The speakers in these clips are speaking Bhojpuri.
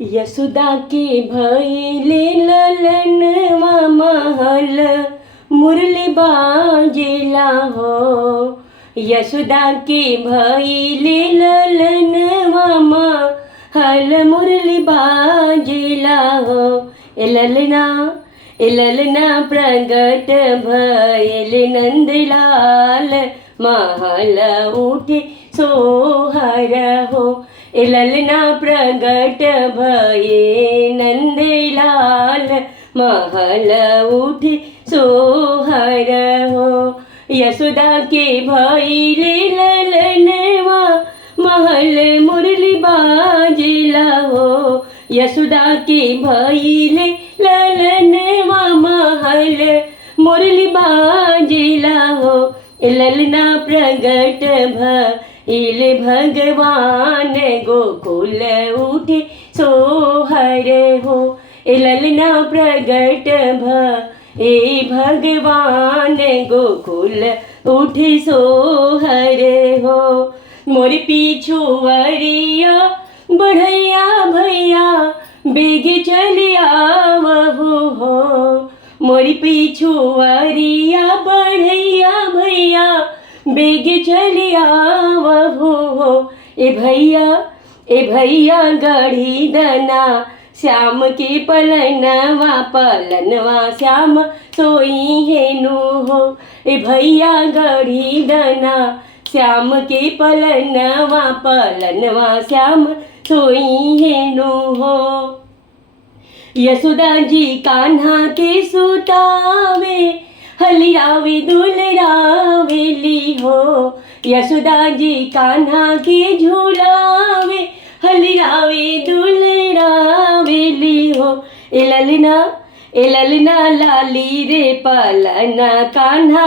यशोदा के भइले ललनवा महल मुरली बाजेला हो। यशोदा के भइले ललनवा महल मुरली बाजेला हो। ए ललना प्रगट भइल नंदलाल महल उठे सोहर हो। ए ललना प्रगट भये नंदलाल महल उठे सोहर हो। यशोदा के भइले ललनवा महल मुरली बाजेला हो। यशोदा के भइले ललनवा महल मुरली बाजेला हो। ललना प्रगट भइले भगवान गोकुल उठे सोहर हो। ललना प्रगट भये भगवान गोकुल उठे सोहर हो। मोर पिछुवरिया बढ़ैया भैया बेग चले आवहु हो। मोर पिछुवरिया बढ़ैया भैया बेग चले आवहु हो। ए भैया गढ़ी दना श्याम के पलनवा श्याम सोई हेनु हो। ए भैया गढ़ी दना श्याम के पलनवा श्याम सोई हेनु हो। यशोदा जी कान्हा के सुतावे हलिरावे दुलरावेली हो। यशोदा जी कान्हा के झूलावे हलिरावे दुलरावेली हो। ए ललना लाली रे पलना कान्हा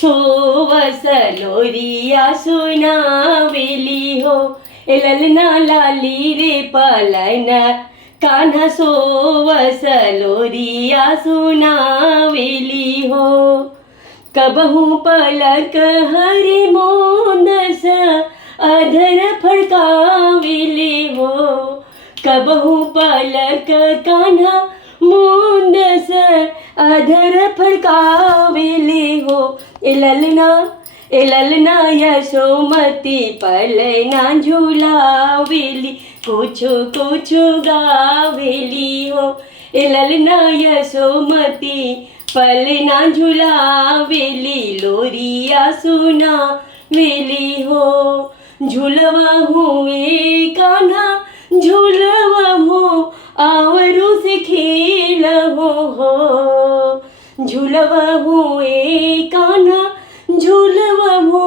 सोवस लोरिया सुनावेली हो। ए ललना लाली रे पलना कान्हा सोवस लोरिया सुनावेली हो। कबहू पलक हरि मोंदस अधर फड़कावेली हो। कबहू पलक कान्हा मोंदस अधर फड़कावेली हो। ए ललना यशोमती पलना झूलावेली कुछ गावेली हो। ए ललना यशोमती पलना झूलावेली लोरिया सुनावेली हो। झूलवा हुए कान्हा झूलवा हो आवरू से खेलहो हो। झूलवा हुए कान्हा झूलवा हो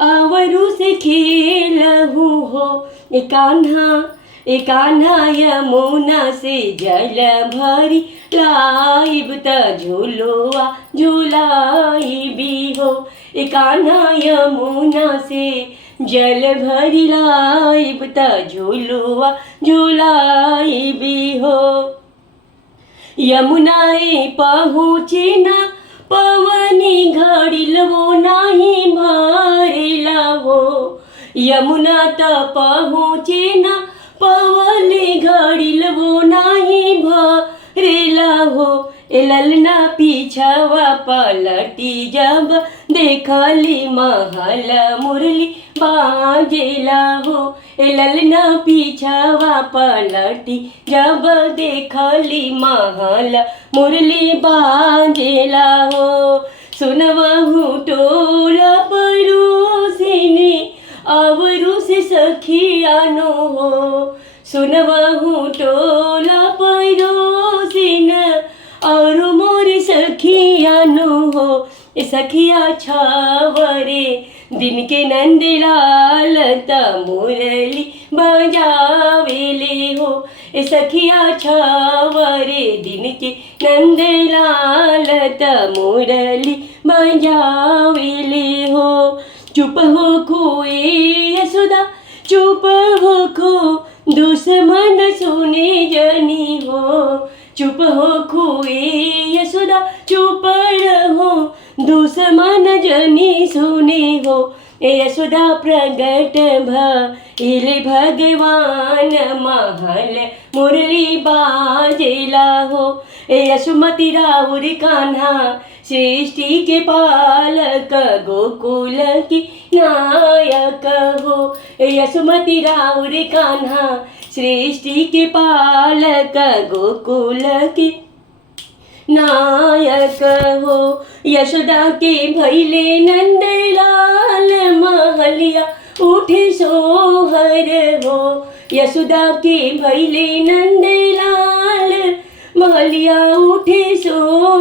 आवरू से खेलहु हो। ए कान्हा यमुना से जल भरी लाइब त झूलुआ झूलाइबी हो। ए कान्हा यमुना से जल भरी लाइब त झूलुआ झूलाइबी हो। यमुनाए पहुँचे ना पवनी घड़िल वो नाही भरेला हो। यमुना त पहुँचे ना पवनी घड़िल वो नाही भरेला हो। ए ललना पीछवा पलटी जब देखली महल मुरली बाजेला हो। ए ललना पीछवा पलटी जब देखली महल मुरली बाजेला हो। सुनवहु टोला पड़ोसिनी आवरू से सखियानो हो। सुनवहु टोला पड़ोसिन और मोर सखियानो हो। ए सखिया छावरे दिन के नंदलाल त मुरली बजावेले हो। ए सखिया छावरे दिन के नंदलाल त मुरली बजावेले हो। चुप हो खोए यशोदा चुप हो खो दुश्मन सुने जनी हो। चुप हो खोए यशोदा चुप रहो दुश्मन जनी सुने हो। यशोदा प्रगट भइले भगवान महल मुरली बाजेला हो यशोमती राउर कान्हा सृष्टि के पालक गोकुल की नायक हो यशोमती राउर कान्हा सृष्टि के पालक गोकुल की नायक हो यशोदा के भैले नंदलाल महलिया उठे सोहर हो यशोदा के भैले नंदलाल महलिया उठे सो